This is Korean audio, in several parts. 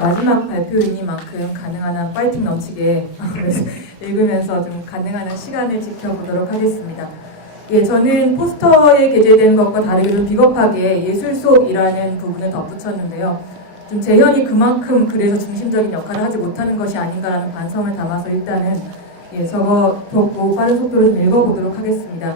마지막 발표이니만큼 가능한 한 파이팅 넘치게 읽으면서 좀 가능한 한 시간을 지켜보도록 하겠습니다. 저는 포스터에 게재된 것과 다르게 좀 비겁하게 예술 수업이라는 부분을 덧붙였는데요. 좀 재현이 그만큼 그래서 중심적인 역할을 하지 못하는 것이 아닌가라는 반성을 담아서 일단은 적어뒀고 빠른 속도로 좀 읽어보도록 하겠습니다.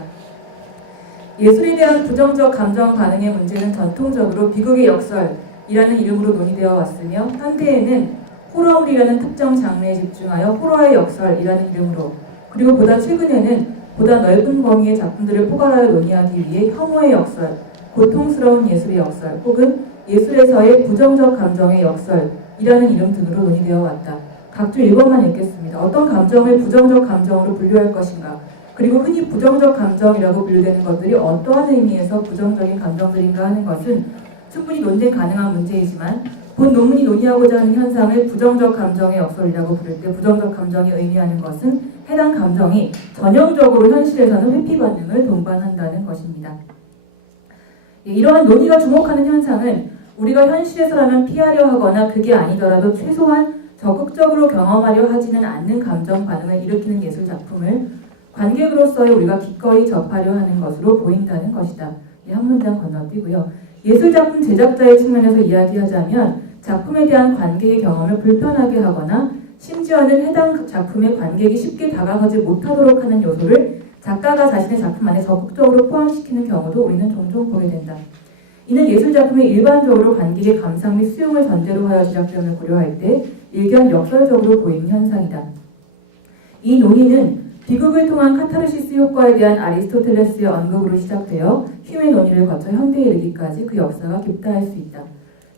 예술에 대한 부정적 감정 반응의 문제는 전통적으로 비극의 역설이라는 이름으로 논의되어 왔으며 현대에는 호러물이라는 특정 장르에 집중하여 호러의 역설이라는 이름으로, 그리고 보다 최근에는 보다 넓은 범위의 작품들을 포괄하여 논의하기 위해 혐오의 역설, 고통스러운 예술의 역설, 혹은 예술에서의 부정적 감정의 역설이라는 이름 등으로 논의되어 왔다. 각 줄 1번만 읽겠습니다. 어떤 감정을 부정적 감정으로 분류할 것인가? 그리고 흔히 부정적 감정이라고 분류되는 것들이 어떠한 의미에서 부정적인 감정들인가 하는 것은 충분히 논쟁 가능한 문제이지만 본 논문이 논의하고자 하는 현상을 부정적 감정의 역설이라고 부를 때 부정적 감정이 의미하는 것은 해당 감정이 전형적으로 현실에서는 회피 반응을 동반한다는 것입니다. 이러한 논의가 주목하는 현상은 우리가 현실에서라면 피하려 하거나 그게 아니더라도 최소한 적극적으로 경험하려 하지는 않는 감정 반응을 일으키는 예술 작품을 관객으로서의 우리가 기꺼이 접하려 하는 것으로 보인다는 것이다. 한 문장 건너뛰고요. 예술작품 제작자의 측면에서 이야기하자면 작품에 대한 관객의 경험을 불편하게 하거나 심지어는 해당 작품에 관객이 쉽게 다가가지 못하도록 하는 요소를 작가가 자신의 작품 안에 적극적으로 포함시키는 경우도 우리는 종종 보게 된다. 이는 예술작품이 일반적으로 관객의 감상 및 수용을 전제로 하여 제작됨을 고려할 때 일견 역설적으로 보이는 현상이다. 이 논의는 비극을 통한 카타르시스 효과에 대한 아리스토텔레스의 언급으로 시작되어 흄의 논의를 거쳐 현대에 이르기까지 그 역사가 깊다할 수 있다.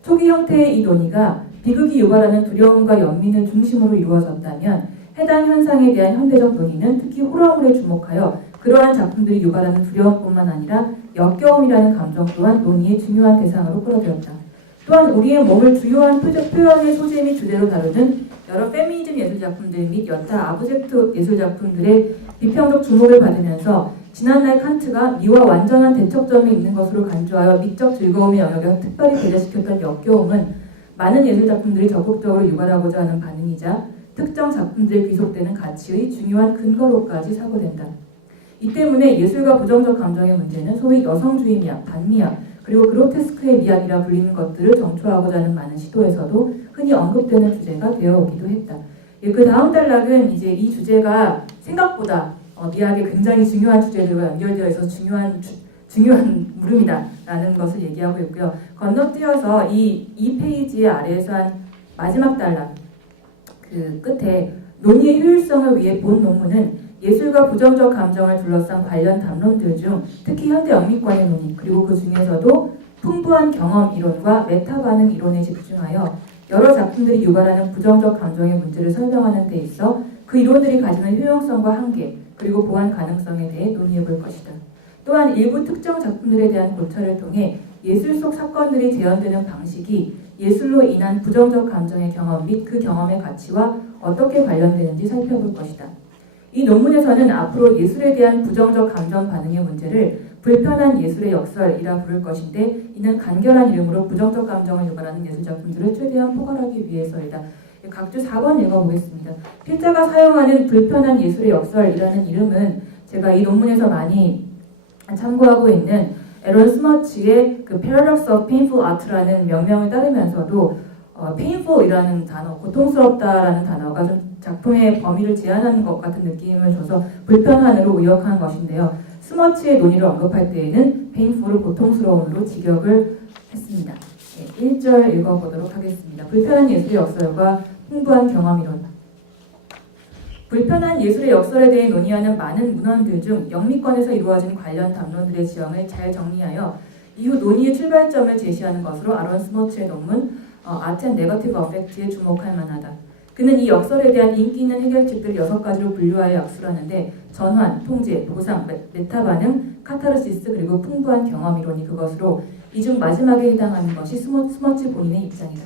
초기 형태의 이 논의가 비극이 유발하는 두려움과 연민을 중심으로 이루어졌다면 해당 현상에 대한 현대적 논의는 특히 호러물에 주목하여 그러한 작품들이 유발하는 두려움뿐만 아니라 역겨움이라는 감정 또한 논의의 중요한 대상으로 끌어들였다. 또한 우리의 몸을 주요한 표현의 소재 및 주제로 다루는 여러 페미니즘 예술작품들 및 여타 아브젝트 예술작품들의 비평적 주목을 받으면서 지난날 칸트가 미와 완전한 대척점에 있는 것으로 간주하여 미적 즐거움의 영역에서 특별히 배제시켰던 역겨움은 많은 예술작품들이 적극적으로 유발하고자 하는 반응이자 특정 작품들에 귀속되는 가치의 중요한 근거로까지 사고된다. 이 때문에 예술과 부정적 감정의 문제는 소위 여성주의 미학, 반미학, 그리고 그로테스크의 미학이라 불리는 것들을 정초하고자 하는 많은 시도에서도 흔히 언급되는 주제가 되어 오기도 했다. 그 다음 단락은 이제 이 주제가 생각보다 미학의 굉장히 중요한 주제들과 연결되어 있어서 중요한 물음이다라는 것을 얘기하고 있고요. 건너뛰어서 이 페이지의 아래에서 한 마지막 단락 그 끝에 논의의 효율성을 위해 본 논문은 예술과 부정적 감정을 둘러싼 관련 담론들 중 특히 현대 영미권의 논의 그리고 그 중에서도 풍부한 경험 이론과 메타 반응 이론에 집중하여 여러 작품들이 유발하는 부정적 감정의 문제를 설명하는 데 있어 그 이론들이 가지는 효용성과 한계 그리고 보완 가능성에 대해 논의해 볼 것이다. 또한 일부 특정 작품들에 대한 고찰을 통해 예술 속 사건들이 재현되는 방식이 예술로 인한 부정적 감정의 경험 및 그 경험의 가치와 어떻게 관련되는지 살펴볼 것이다. 이 논문에서는 앞으로 예술에 대한 부정적 감정 반응의 문제를 불편한 예술의 역설이라 부를 것인데 이는 간결한 이름으로 부정적 감정을 유발하는 예술작품들을 최대한 포괄하기 위해서이다. 각주 4번 읽어보겠습니다. 필자가 사용하는 불편한 예술의 역설이라는 이름은 제가 이 논문에서 많이 참고하고 있는 에런 스머치의 그 Paradox of Painful Art라는 명명을 따르면서도 painful이라는 단어, 고통스럽다라는 단어가 좀 작품의 범위를 제한하는 것 같은 느낌을 줘서 불편한으로 의역한 것인데요. 스머치의 논의를 언급할 때에는 painful을 고통스러움으로 직역을 했습니다. 1절 읽어보도록 하겠습니다. 불편한 예술의 역설과 풍부한 경험이론. 불편한 예술의 역설에 대해 논의하는 많은 문헌들 중 영미권에서 이루어진 관련 담론들의 지형을 잘 정리하여 이후 논의의 출발점을 제시하는 것으로 아론 스머츠의 논문 Art and Negative Affect에 주목할 만하다. 그는 이 역설에 대한 인기 있는 해결책들을 6가지로 분류하여 약술하는데 전환, 통제, 보상, 메타 반응, 카타르시스 그리고 풍부한 경험 이론이 그것으로 이 중 마지막에 해당하는 것이 스머치 본인의 입장이다.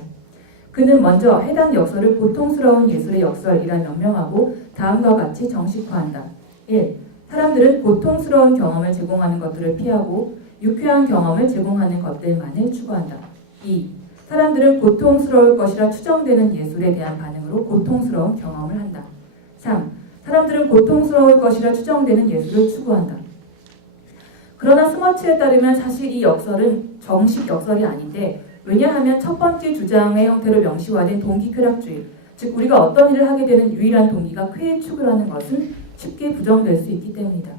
그는 먼저 해당 역설을 고통스러운 예술의 역설이라 명명하고 다음과 같이 정식화한다. 1. 사람들은 고통스러운 경험을 제공하는 것들을 피하고 유쾌한 경험을 제공하는 것들만을 추구한다. 2. 사람들은 고통스러울 것이라 추정되는 예술에 대한 반응으로 고통스러운 경험을 한다. 3. 사람들은 고통스러울 것이라 추정되는 예술을 추구한다. 그러나 스머츠에 따르면 사실 이 역설은 정식 역설이 아닌데, 왜냐하면 첫 번째 주장의 형태로 명시화된 동기쾌락주의, 즉 우리가 어떤 일을 하게 되는 유일한 동기가 쾌의 추구라는 것은 쉽게 부정될 수 있기 때문이다.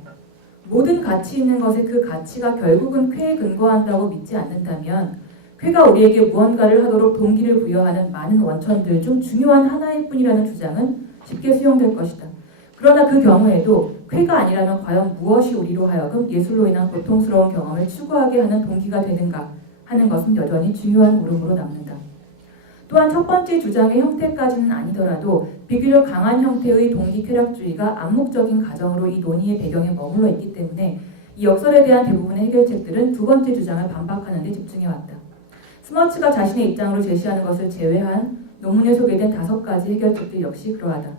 모든 가치 있는 것의 그 가치가 결국은 쾌에 근거한다고 믿지 않는다면 쾌가 우리에게 무언가를 하도록 동기를 부여하는 많은 원천들 중 중요한 하나일 뿐이라는 주장은 쉽게 수용될 것이다. 그러나 그 경우에도 쾌가 아니라면 과연 무엇이 우리로 하여금 예술로 인한 고통스러운 경험을 추구하게 하는 동기가 되는가 하는 것은 여전히 중요한 물음으로 남는다. 또한 첫 번째 주장의 형태까지는 아니더라도 비교적 강한 형태의 동기쾌락주의가 암묵적인 가정으로 이 논의의 배경에 머물러 있기 때문에 이 역설에 대한 대부분의 해결책들은 두 번째 주장을 반박하는 데 집중해왔다. 스머츠가 자신의 입장으로 제시하는 것을 제외한 논문에 소개된 5가지 해결책들 역시 그러하다.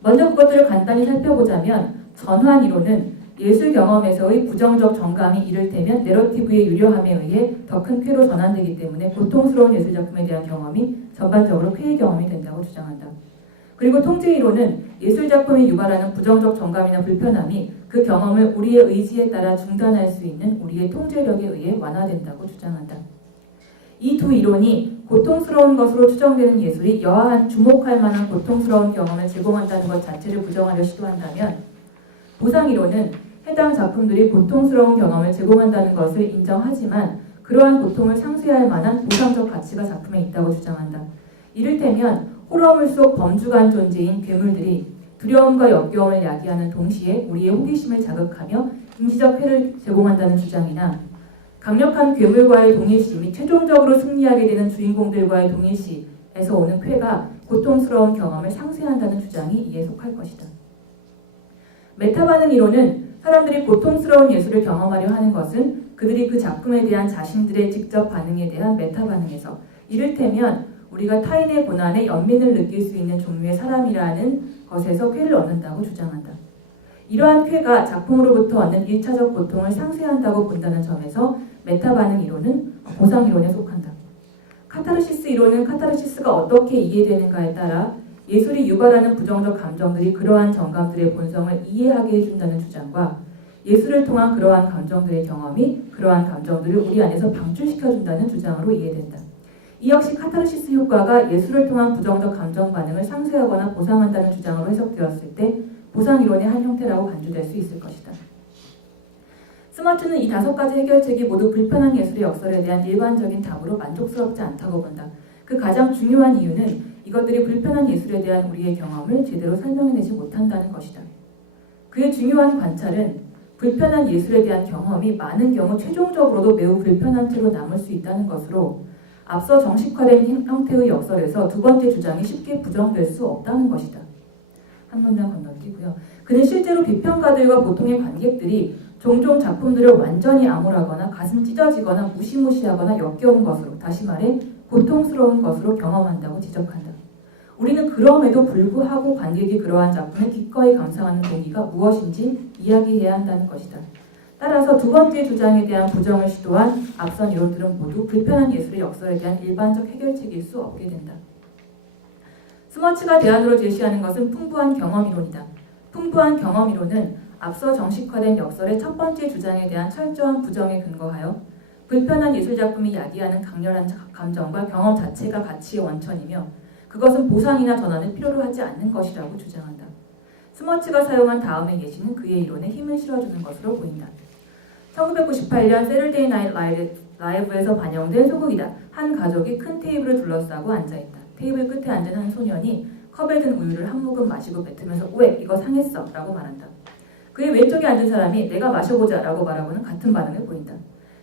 먼저 그것들을 간단히 살펴보자면 전환 이론은 예술 경험에서의 부정적 정감이 이를테면 내러티브의 유려함에 의해 더 큰 쾌로 전환되기 때문에 고통스러운 예술 작품에 대한 경험이 전반적으로 쾌의 경험이 된다고 주장한다. 그리고 통제 이론은 예술 작품이 유발하는 부정적 정감이나 불편함이 그 경험을 우리의 의지에 따라 중단할 수 있는 우리의 통제력에 의해 완화된다고 주장한다. 이 두 이론이 고통스러운 것으로 추정되는 예술이 여하한 주목할 만한 고통스러운 경험을 제공한다는 것 자체를 부정하려 시도한다면, 보상 이론은 해당 작품들이 고통스러운 경험을 제공한다는 것을 인정하지만 그러한 고통을 상쇄할 만한 보상적 가치가 작품에 있다고 주장한다. 이를테면 호러물 속 범주간 존재인 괴물들이 두려움과 역겨움을 야기하는 동시에 우리의 호기심을 자극하며 임시적 쾌를 제공한다는 주장이나 강력한 괴물과의 동일시 및 최종적으로 승리하게 되는 주인공들과의 동일시에서 오는 쾌가 고통스러운 경험을 상쇄한다는 주장이 이에 속할 것이다. 메타 반응 이론은 사람들이 고통스러운 예술을 경험하려 하는 것은 그들이 그 작품에 대한 자신들의 직접 반응에 대한 메타 반응에서, 이를테면 우리가 타인의 고난에 연민을 느낄 수 있는 종류의 사람이라는 것에서 쾌를 얻는다고 주장한다. 이러한 쾌가 작품으로부터 얻는 1차적 고통을 상쇄한다고 본다는 점에서 메타 반응 이론은 보상 이론에 속한다. 카타르시스 이론은 카타르시스가 어떻게 이해되는가에 따라 예술이 유발하는 부정적 감정들이 그러한 정감들의 본성을 이해하게 해준다는 주장과 예술을 통한 그러한 감정들의 경험이 그러한 감정들을 우리 안에서 방출시켜준다는 주장으로 이해된다. 이 역시 카타르시스 효과가 예술을 통한 부정적 감정 반응을 상쇄하거나 보상한다는 주장으로 해석되었을 때 보상 이론의 한 형태라고 간주될 수 있을 것이다. 스머츠는 이 5가지 해결책이 모두 불편한 예술의 역설에 대한 일반적인 답으로 만족스럽지 않다고 본다. 그 가장 중요한 이유는 이것들이 불편한 예술에 대한 우리의 경험을 제대로 설명해내지 못한다는 것이다. 그의 중요한 관찰은 불편한 예술에 대한 경험이 많은 경우 최종적으로도 매우 불편한 채로 남을 수 있다는 것으로 앞서 정식화된 형태의 역설에서 두 번째 주장이 쉽게 부정될 수 없다는 것이다. 한 문장 건너뛰고요. 그는 실제로 비평가들과 보통의 관객들이 종종 작품들을 완전히 암울하거나 가슴 찢어지거나 무시무시하거나 역겨운 것으로, 다시 말해 고통스러운 것으로 경험한다고 지적한다. 우리는 그럼에도 불구하고 관객이 그러한 작품을 기꺼이 감상하는 동기가 무엇인지 이야기해야 한다는 것이다. 따라서 두 번째 주장에 대한 부정을 시도한 앞선 이론들은 모두 불편한 예술의 역설에 대한 일반적 해결책일 수 없게 된다. 스머츠가 대안으로 제시하는 것은 풍부한 경험 이론이다. 풍부한 경험 이론은 앞서 정식화된 역설의 첫 번째 주장에 대한 철저한 부정에 근거하여 불편한 예술작품이 야기하는 강렬한 감정과 경험 자체가 가치의 원천이며 그것은 보상이나 전환을 필요로 하지 않는 것이라고 주장한다. 스머츠가 사용한 다음의 예시는 그의 이론에 힘을 실어주는 것으로 보인다. 1998년 세터데이 나이트 라이브에서 반영된 소극이다. 한 가족이 큰 테이블을 둘러싸고 앉아있다. 테이블 끝에 앉은 한 소년이 컵에 든 우유를 한 모금 마시고 뱉으면서 왜 이거 상했어? 라고 말한다. 그의 왼쪽에 앉은 사람이 내가 마셔보자 라고 말하고는 같은 반응을 보인다.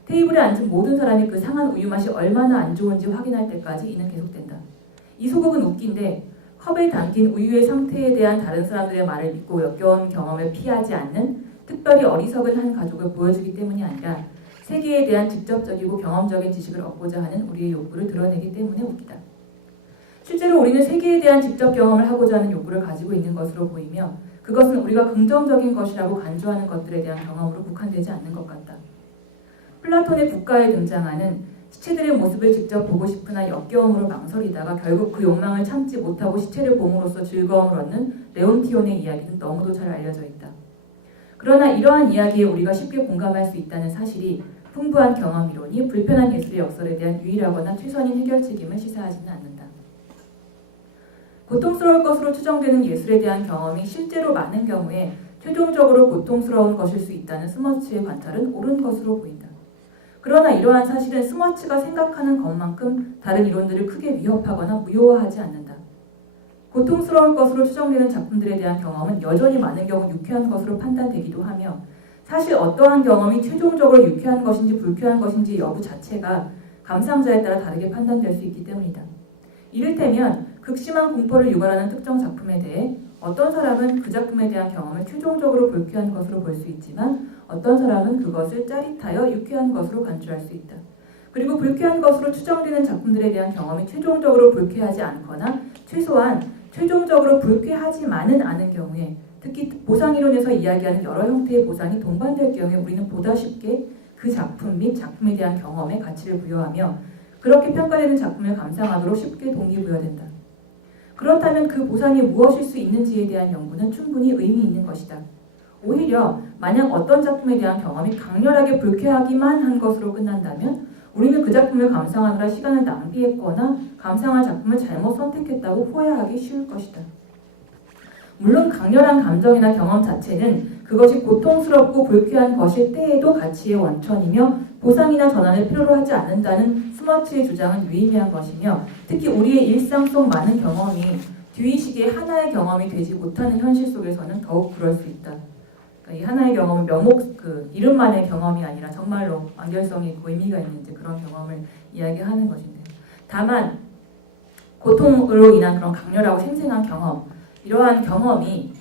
테이블에 앉은 모든 사람이 그 상한 우유 맛이 얼마나 안 좋은지 확인할 때까지 이는 계속된다. 이 소극은 웃긴데 컵에 담긴 우유의 상태에 대한 다른 사람들의 말을 믿고 역겨운 경험을 피하지 않는 특별히 어리석은 한 가족을 보여주기 때문이 아니라 세계에 대한 직접적이고 경험적인 지식을 얻고자 하는 우리의 욕구를 드러내기 때문에 웃기다. 실제로 우리는 세계에 대한 직접 경험을 하고자 하는 욕구를 가지고 있는 것으로 보이며 그것은 우리가 긍정적인 것이라고 간주하는 것들에 대한 경험으로 국한되지 않는 것 같다. 플라톤의 국가에 등장하는 시체들의 모습을 직접 보고 싶으나 역겨움으로 망설이다가 결국 그 욕망을 참지 못하고 시체를 봄으로써 즐거움을 얻는 레온티온의 이야기는 너무도 잘 알려져 있다. 그러나 이러한 이야기에 우리가 쉽게 공감할 수 있다는 사실이 풍부한 경험 이론이 불편한 예술의 역설에 대한 유일하거나 최선인 해결 책임을 시사하지는 않는다. 고통스러울 것으로 추정되는 예술에 대한 경험이 실제로 많은 경우에 최종적으로 고통스러운 것일 수 있다는 스머츠의 관찰은 옳은 것으로 보인다. 그러나 이러한 사실은 스머츠가 생각하는 것만큼 다른 이론들을 크게 위협하거나 무효화하지 않는다. 고통스러울 것으로 추정되는 작품들에 대한 경험은 여전히 많은 경우 유쾌한 것으로 판단되기도 하며 사실 어떠한 경험이 최종적으로 유쾌한 것인지 불쾌한 것인지 여부 자체가 감상자에 따라 다르게 판단될 수 있기 때문이다. 이를테면 극심한 공포를 유발하는 특정 작품에 대해 어떤 사람은 그 작품에 대한 경험을 최종적으로 불쾌한 것으로 볼 수 있지만 어떤 사람은 그것을 짜릿하여 유쾌한 것으로 간주할 수 있다. 그리고 불쾌한 것으로 추정되는 작품들에 대한 경험이 최종적으로 불쾌하지 않거나 최소한 최종적으로 불쾌하지만은 않은 경우에 특히 보상이론에서 이야기하는 여러 형태의 보상이 동반될 경우에 우리는 보다 쉽게 그 작품 및 작품에 대한 경험에 가치를 부여하며 그렇게 평가되는 작품을 감상하도록 쉽게 동기부여된다. 그렇다면 그 보상이 무엇일 수 있는지에 대한 연구는 충분히 의미 있는 것이다. 오히려 만약 어떤 작품에 대한 경험이 강렬하게 불쾌하기만 한 것으로 끝난다면 우리는 그 작품을 감상하느라 시간을 낭비했거나 감상할 작품을 잘못 선택했다고 후회하기 쉬울 것이다. 물론 강렬한 감정이나 경험 자체는 그것이 고통스럽고 불쾌한 것일 때에도 가치의 원천이며 보상이나 전환을 필요로 하지 않는다는 스머츠의 주장은 유의미한 것이며 특히 우리의 일상 속 많은 경험이 뒤이시기에 하나의 경험이 되지 못하는 현실 속에서는 더욱 그럴 수 있다. 그러니까 이 하나의 경험은 이름만의 경험이 아니라 정말로 완결성이 있고 의미가 있는 그런 경험을 이야기하는 것인데 다만 고통으로 인한 그런 강렬하고 생생한 경험 이러한 경험은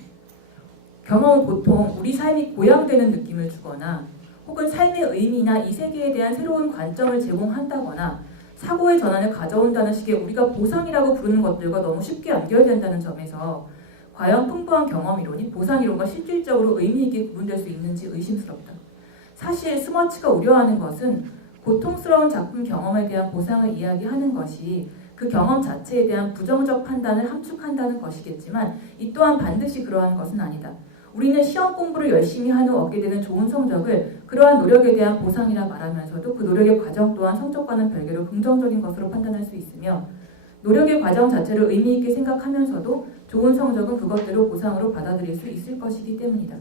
보통 우리 삶이 고양되는 느낌을 주거나 혹은 삶의 의미나 이 세계에 대한 새로운 관점을 제공한다거나 사고의 전환을 가져온다는 식의 우리가 보상이라고 부르는 것들과 너무 쉽게 연결된다는 점에서 과연 풍부한 경험 이론이 보상 이론과 실질적으로 의미 있게 구분될 수 있는지 의심스럽다. 사실 스머츠가 우려하는 것은 고통스러운 작품 경험에 대한 보상을 이야기하는 것이 그 경험 자체에 대한 부정적 판단을 함축한다는 것이겠지만 이 또한 반드시 그러한 것은 아니다. 우리는 시험 공부를 열심히 한 후 얻게 되는 좋은 성적을 그러한 노력에 대한 보상이라 말하면서도 그 노력의 과정 또한 성적과는 별개로 긍정적인 것으로 판단할 수 있으며 노력의 과정 자체를 의미 있게 생각하면서도 좋은 성적은 그것대로 보상으로 받아들일 수 있을 것이기 때문이다.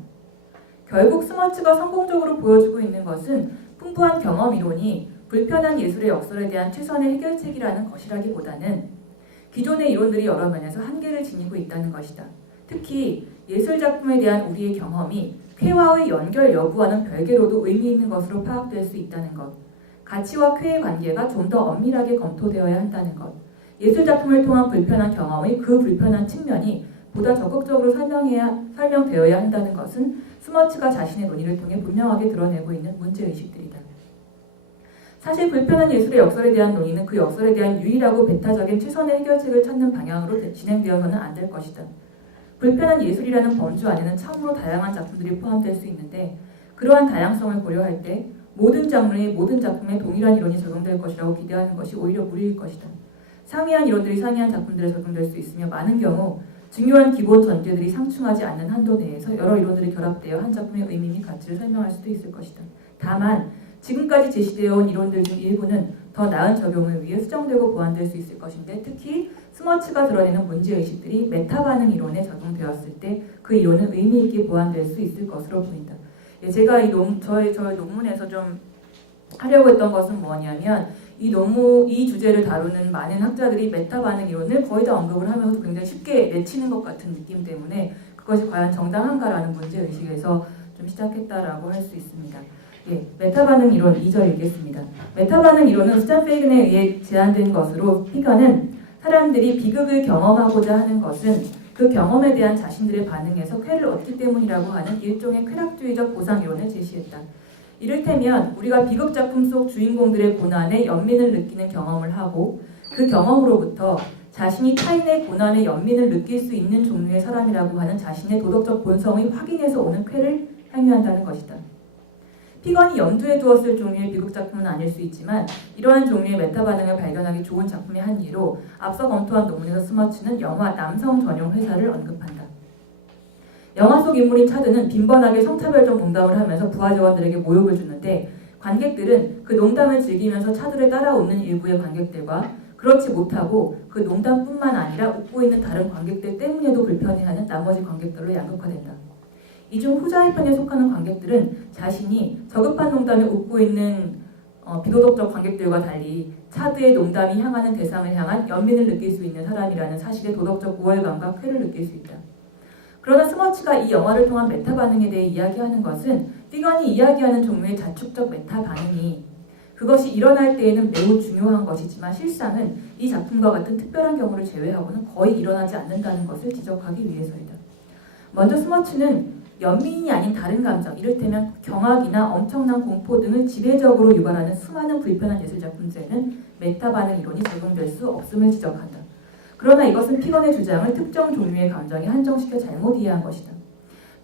결국 스머츠가 성공적으로 보여주고 있는 것은 풍부한 경험 이론이 불편한 예술의 역설에 대한 최선의 해결책이라는 것이라기보다는 기존의 이론들이 여러 면에서 한계를 지니고 있다는 것이다. 특히 예술작품에 대한 우리의 경험이 쾌와의 연결 여부와는 별개로도 의미 있는 것으로 파악될 수 있다는 것, 가치와 쾌의 관계가 좀 더 엄밀하게 검토되어야 한다는 것, 예술작품을 통한 불편한 경험의 그 불편한 측면이 보다 적극적으로 설명되어야 한다는 것은 스머츠가 자신의 논의를 통해 분명하게 드러내고 있는 문제의식들이다. 사실 불편한 예술의 역설에 대한 논의는 그 역설에 대한 유일하고 배타적인 최선의 해결책을 찾는 방향으로 진행되어서는 안 될 것이다. 불편한 예술이라는 범주 안에는 참으로 다양한 작품들이 포함될 수 있는데 그러한 다양성을 고려할 때 모든 장르의 모든 작품에 동일한 이론이 적용될 것이라고 기대하는 것이 오히려 무리일 것이다. 상이한 이론들이 상이한 작품들에 적용될 수 있으며 많은 경우 중요한 기본 전제들이 상충하지 않는 한도 내에서 여러 이론들이 결합되어 한 작품의 의미 및 가치를 설명할 수도 있을 것이다. 다만 지금까지 제시되어 온 이론들 중 일부는 더 나은 적용을 위해 수정되고 보완될 수 있을 것인데 특히 스머츠가 드러내는 문제의식들이 메타 반응 이론에 적용되었을 때 그 이론은 의미 있게 보완될 수 있을 것으로 보인다. 제가 저의 논문에서 좀 하려고 했던 것은 뭐냐면 이 주제를 다루는 많은 학자들이 메타 반응 이론을 거의 다 언급을 하면서 굉장히 쉽게 내치는 것 같은 느낌 때문에 그것이 과연 정당한가라는 문제의식에서 좀 시작했다라고 할 수 있습니다. 메타 반응 이론 2절 읽겠습니다. 메타 반응 이론은 스탠 페이건에 의해 제안된 것으로 피건은 사람들이 비극을 경험하고자 하는 것은 그 경험에 대한 자신들의 반응에서 쾌를 얻기 때문이라고 하는 일종의 쾌락주의적 보상 이론을 제시했다. 이를테면 우리가 비극 작품 속 주인공들의 고난에 연민을 느끼는 경험을 하고 그 경험으로부터 자신이 타인의 고난에 연민을 느낄 수 있는 종류의 사람이라고 하는 자신의 도덕적 본성의 확인에서 오는 쾌를 향유한다는 것이다. 피건이 염두에 두었을 종류의 비극 작품은 아닐 수 있지만 이러한 종류의 메타 반응을 발견하기 좋은 작품의 한 예로 앞서 검토한 논문에서 스머츠는 영화 남성 전용 회사를 언급한다. 영화 속 인물인 차드는 빈번하게 성차별적 농담을 하면서 부하 직원들에게 모욕을 주는데 관객들은 그 농담을 즐기면서 차드를 따라 웃는 일부의 관객들과 그렇지 못하고 그 농담뿐만 아니라 웃고 있는 다른 관객들 때문에도 불편해하는 나머지 관객들로 양극화된다. 이 중 후자의 편에 속하는 관객들은 자신이 저급한 농담에 웃고 있는 비도덕적 관객들과 달리 차드의 농담이 향하는 대상을 향한 연민을 느낄 수 있는 사람이라는 사실의 도덕적 우월감과 쾌를 느낄 수 있다. 그러나 스머츠가 이 영화를 통한 메타 반응에 대해 이야기하는 것은 피건이 이야기하는 종류의 자축적 메타 반응이 그것이 일어날 때에는 매우 중요한 것이지만 실상은 이 작품과 같은 특별한 경우를 제외하고는 거의 일어나지 않는다는 것을 지적하기 위해서이다. 먼저 스머츠는 연민이 아닌 다른 감정, 이를테면 경악이나 엄청난 공포 등을 지배적으로 유발하는 수많은 불편한 예술작품들에는 메타 반응 이론이 적용될 수 없음을 지적한다. 그러나 이것은 피건의 주장을 특정 종류의 감정에 한정시켜 잘못 이해한 것이다.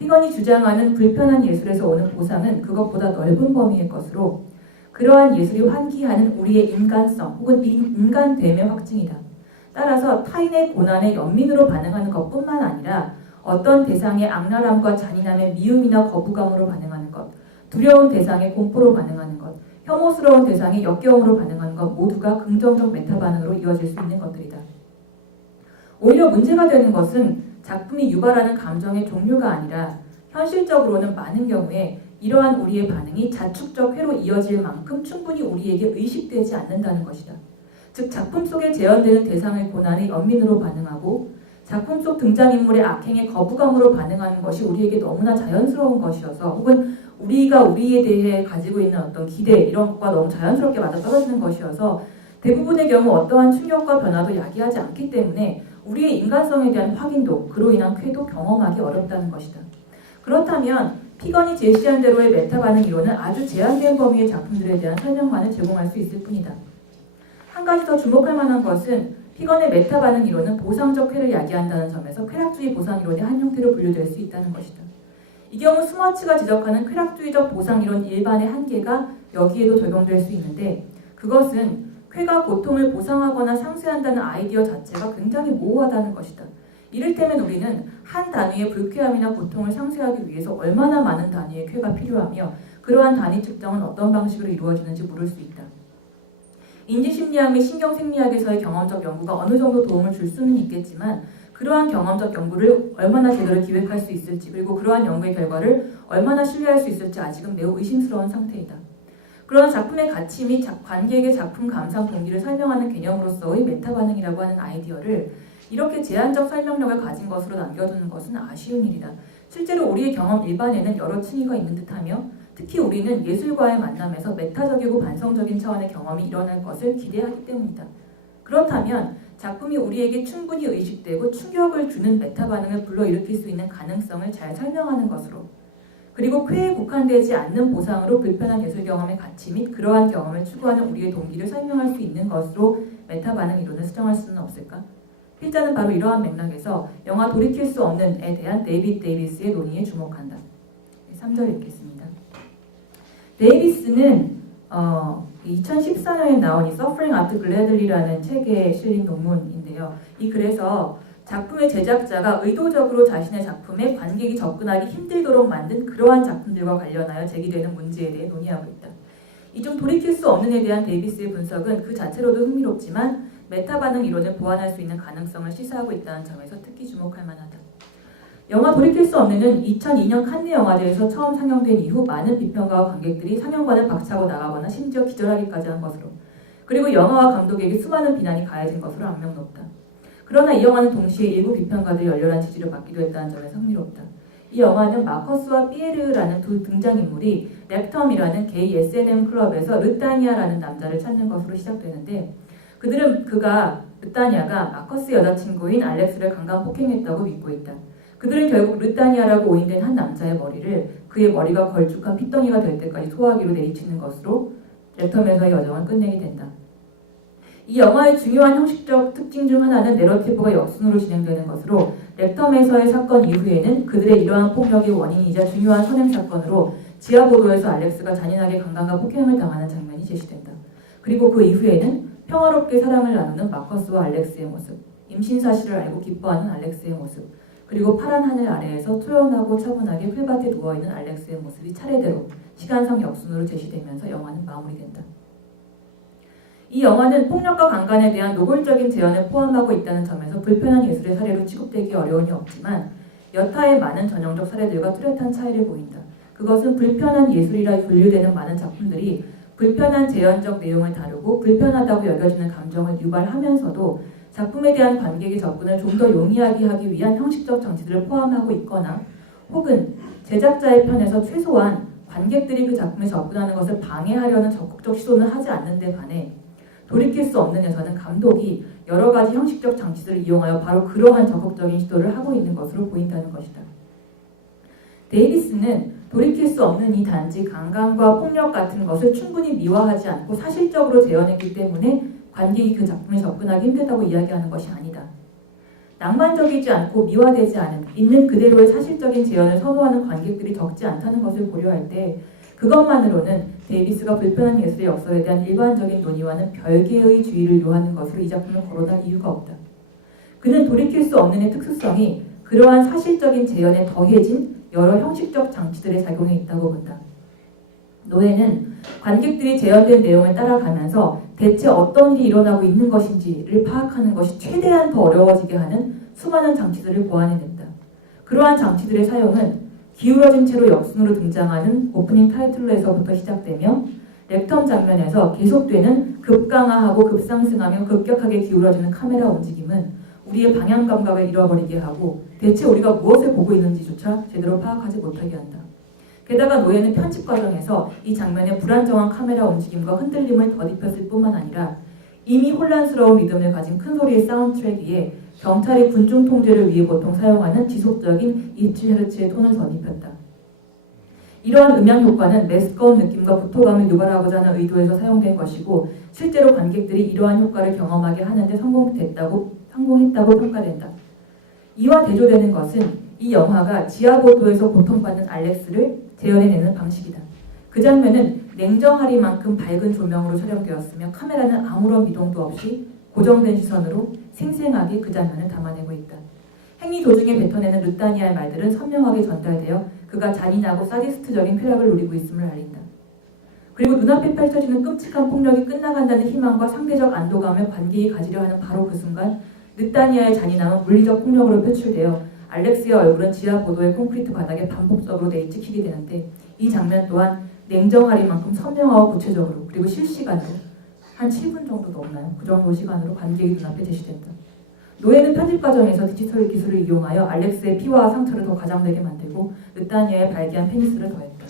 피건이 주장하는 불편한 예술에서 오는 보상은 그것보다 넓은 범위의 것으로 그러한 예술이 환기하는 우리의 인간성 혹은 인간됨의 확증이다. 따라서 타인의 고난에 연민으로 반응하는 것뿐만 아니라 어떤 대상의 악랄함과 잔인함에 미움이나 거부감으로 반응하는 것, 두려운 대상의 공포로 반응하는 것, 혐오스러운 대상의 역겨움으로 반응하는 것 모두가 긍정적 메타 반응으로 이어질 수 있는 것들이다. 오히려 문제가 되는 것은 작품이 유발하는 감정의 종류가 아니라 현실적으로는 많은 경우에 이러한 우리의 반응이 자축적 회로 이어질 만큼 충분히 우리에게 의식되지 않는다는 것이다. 즉 작품 속에 재현되는 대상의 고난에 연민으로 반응하고 작품 속 등장인물의 악행에 거부감으로 반응하는 것이 우리에게 너무나 자연스러운 것이어서 혹은 우리가 우리에 대해 가지고 있는 어떤 기대 이런 것과 너무 자연스럽게 맞아떨어지는 것이어서 대부분의 경우 어떠한 충격과 변화도 야기하지 않기 때문에 우리의 인간성에 대한 확인도 그로 인한 쾌도 경험하기 어렵다는 것이다. 그렇다면 피건이 제시한 대로의 메타 반응 이론은 아주 제한된 범위의 작품들에 대한 설명만을 제공할 수 있을 뿐이다. 한 가지 더 주목할 만한 것은 피건의 메타 반응 이론은 보상적 쾌를 야기한다는 점에서 쾌락주의 보상 이론의 한 형태로 분류될 수 있다는 것이다. 이 경우 스머츠가 지적하는 쾌락주의적 보상 이론 일반의 한계가 여기에도 적용될 수 있는데 그것은 쾌가 고통을 보상하거나 상쇄한다는 아이디어 자체가 굉장히 모호하다는 것이다. 이를테면 우리는 한 단위의 불쾌함이나 고통을 상쇄하기 위해서 얼마나 많은 단위의 쾌가 필요하며 그러한 단위 측정은 어떤 방식으로 이루어지는지 물을 수 있다. 인지심리학 및 신경생리학에서의 경험적 연구가 어느 정도 도움을 줄 수는 있겠지만 그러한 경험적 연구를 얼마나 제대로 기획할 수 있을지 그리고 그러한 연구의 결과를 얼마나 신뢰할 수 있을지 아직은 매우 의심스러운 상태이다. 그러나 작품의 가치 및 관객의 작품 감상 동기를 설명하는 개념으로서의 메타 반응이라고 하는 아이디어를 이렇게 제한적 설명력을 가진 것으로 남겨두는 것은 아쉬운 일이다. 실제로 우리의 경험 일반에는 여러 층위가 있는 듯하며 특히 우리는 예술과의 만남에서 메타적이고 반성적인 차원의 경험이 일어날 것을 기대하기 때문이다. 그렇다면 작품이 우리에게 충분히 의식되고 충격을 주는 메타 반응을 불러일으킬 수 있는 가능성을 잘 설명하는 것으로 그리고 쾌에 국한되지 않는 보상으로 불편한 예술 경험의 가치 및 그러한 경험을 추구하는 우리의 동기를 설명할 수 있는 것으로 메타 반응 이론을 수정할 수는 없을까? 필자는 바로 이러한 맥락에서 영화 돌이킬 수 없는에 대한 데이빗 데이비스의 논의에 주목한다. 3절 읽겠습니다. 데이비스는 2014년에 나온 이 Suffering Art Gladly라는 책에 실린 논문인데요. 이 글에서 작품의 제작자가 의도적으로 자신의 작품에 관객이 접근하기 힘들도록 만든 그러한 작품들과 관련하여 제기되는 문제에 대해 논의하고 있다. 이 중 돌이킬 수 없는에 대한 데이비스의 분석은 그 자체로도 흥미롭지만 메타 반응 이론을 보완할 수 있는 가능성을 시사하고 있다는 점에서 특히 주목할 만하다. 영화 돌이킬 수 없는은 2002년 칸네 영화제에서 처음 상영된 이후 많은 비평가와 관객들이 상영관을 박차고 나가거나 심지어 기절하기까지 한 것으로 그리고 영화와 감독에게 수많은 비난이 가해진 것으로 악명 높다. 그러나 이 영화는 동시에 일부 비평가들의 열렬한 지지를 받기도 했다는 점에서 흥미롭다. 이 영화는 마커스와 피에르라는 두 등장인물이 랩텀이라는 게이 S&M 클럽에서 르타니아라는 남자를 찾는 것으로 시작되는데 르타니아가 마커스 여자친구인 알렉스를 강간 폭행했다고 믿고 있다. 그들은 결국 르타니아라고 오인된 한 남자의 머리를 그의 머리가 걸쭉한 핏덩이가 될 때까지 소화기로 내리치는 것으로 랩텀에서의 여정을 끝내게 된다. 이 영화의 중요한 형식적 특징 중 하나는 내러티브가 역순으로 진행되는 것으로 랩텀에서의 사건 이후에는 그들의 이러한 폭력의 원인이자 중요한 선행 사건으로 지하보도에서 알렉스가 잔인하게 강간과 폭행을 당하는 장면이 제시된다. 그리고 그 이후에는 평화롭게 사랑을 나누는 마커스와 알렉스의 모습, 임신 사실을 알고 기뻐하는 알렉스의 모습, 그리고 파란 하늘 아래에서 초연하고 차분하게 풀밭에 누워있는 알렉스의 모습이 차례대로 시간상 역순으로 제시되면서 영화는 마무리된다. 이 영화는 폭력과 강간에 대한 노골적인 재현을 포함하고 있다는 점에서 불편한 예술의 사례로 취급되기 어려움이 없지만 여타의 많은 전형적 사례들과 뚜렷한 차이를 보인다. 그것은 불편한 예술이라 분류되는 많은 작품들이 불편한 재현적 내용을 다루고 불편하다고 여겨지는 감정을 유발하면서도 작품에 대한 관객의 접근을 좀 더 용이하게 하기 위한 형식적 장치들을 포함하고 있거나 혹은 제작자의 편에서 최소한 관객들이 그 작품에 접근하는 것을 방해하려는 적극적 시도는 하지 않는 데 반해 돌이킬 수 없는 에서는 감독이 여러 가지 형식적 장치들을 이용하여 바로 그러한 적극적인 시도를 하고 있는 것으로 보인다는 것이다. 데이비스는 돌이킬 수 없는 이 단지 강간과 폭력 같은 것을 충분히 미화하지 않고 사실적으로 재현했기 때문에 관객이 그 작품에 접근하기 힘들다고 이야기하는 것이 아니다. 낭만적이지 않고 미화되지 않은 있는 그대로의 사실적인 재현을 선호하는 관객들이 적지 않다는 것을 고려할 때 그것만으로는 데이비스가 불편한 예술의 역설에 대한 일반적인 논의와는 별개의 주의를 요하는 것으로 이 작품을 거론할 이유가 없다. 그는 돌이킬 수 없는의 특수성이 그러한 사실적인 재현에 더해진 여러 형식적 장치들의 작용에 있다고 본다. 노예는 관객들이 재현된 내용을 따라가면서 대체 어떤 일이 일어나고 있는 것인지를 파악하는 것이 최대한 더 어려워지게 하는 수많은 장치들을 보완해냈다. 그러한 장치들의 사용은 기울어진 채로 역순으로 등장하는 오프닝 타이틀로에서부터 시작되며 렉텀 장면에서 계속되는 급강하하고 급상승하며 급격하게 기울어지는 카메라 움직임은 우리의 방향 감각을 잃어버리게 하고 대체 우리가 무엇을 보고 있는지조차 제대로 파악하지 못하게 한다. 게다가 노예는 편집 과정에서 이 장면의 불안정한 카메라 움직임과 흔들림을 덧입혔을 뿐만 아니라 이미 혼란스러운 리듬을 가진 큰 소리의 사운드트랙 위에 경찰이 군중 통제를 위해 보통 사용하는 지속적인 27Hz의 톤을 덧입혔다. 이러한 음향 효과는 메스꺼운 느낌과 구토감을 유발하고자 하는 의도에서 사용된 것이고 실제로 관객들이 이러한 효과를 경험하게 하는데 성공했다고 평가된다. 이와 대조되는 것은 이 영화가 지하보도에서 고통받는 알렉스를 재현해내는 방식이다. 그 장면은 냉정하리만큼 밝은 조명으로 촬영되었으며 카메라는 아무런 미동도 없이 고정된 시선으로 생생하게 그 장면을 담아내고 있다. 행위 도중에 뱉어내는 르타니아의 말들은 선명하게 전달되어 그가 잔인하고 사디스트적인 쾌락을 누리고 있음을 알린다. 그리고 눈앞에 펼쳐지는 끔찍한 폭력이 끝나간다는 희망과 상대적 안도감을 관객이 가지려 하는 바로 그 순간 르타니아의 잔인함은 물리적 폭력으로 표출되어 알렉스의 얼굴은 지하보도의 콘크리트 바닥에 반복적으로 내리찍히게 되는데 이 장면 또한 냉정하리만큼 선명하고 구체적으로 그리고 실시간으로 한 7분 정도 넘나요? 그 정도 시간으로 관객의 눈앞에 제시된다. 노예는 편집 과정에서 디지털 기술을 이용하여 알렉스의 피와 상처를 더 가장되게 만들고 르타니아의 발기한 페니스를 더했다.